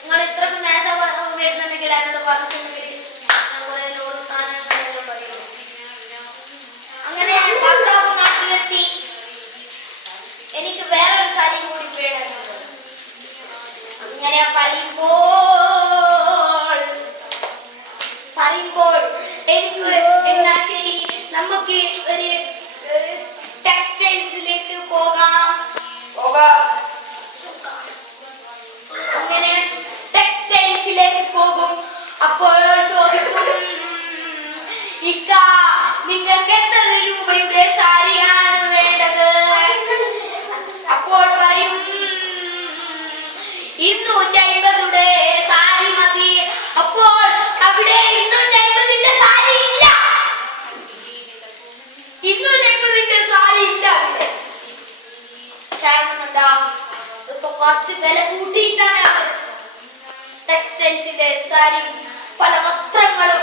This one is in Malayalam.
നിങ്ങൾ ഇത്രക്ക് നേരത്തെ വരുന്നുണ്ടെങ്കിൽ എന്നോട് പറഞ്ഞിട്ടുണ്ടെങ്കിൽ അങ്ങനെ ഭർത്താവ് നാട്ടിലെത്തി. എനിക്ക് വേറൊരു സാരി കൂടി വേണമായിരുന്നു. അങ്ങനെ പറയുമ്പോൾ എനിക്ക് എന്നാ ശരി നമുക്ക് ഒരു ടെക്സ്റ്റൈൽസിലേക്ക് പോകാം. അങ്ങനെ ടെക്സ്റ്റൈൽസിലേക്ക് പോകും. അപ്പോൾ ചോദിക്കും, ഇക്ക നിങ്ങൾക്ക് എത്ര രൂപയുടെ സാരിയാണ് വേണ്ടത്? അപ്പോൾ പറയും 250 സാരി മതി. അപ്പോൾ അവിടെ 250 സാരി ഇല്ല. 250 സാരി ഇല്ല. കാരണം എന്താ? ഇപ്പൊ കുറച്ച് വില കൂട്ടിയിട്ടാണ് ടെക്സ്റ്റൈൽസിന്റെ സാരി പല വസ്ത്രങ്ങളും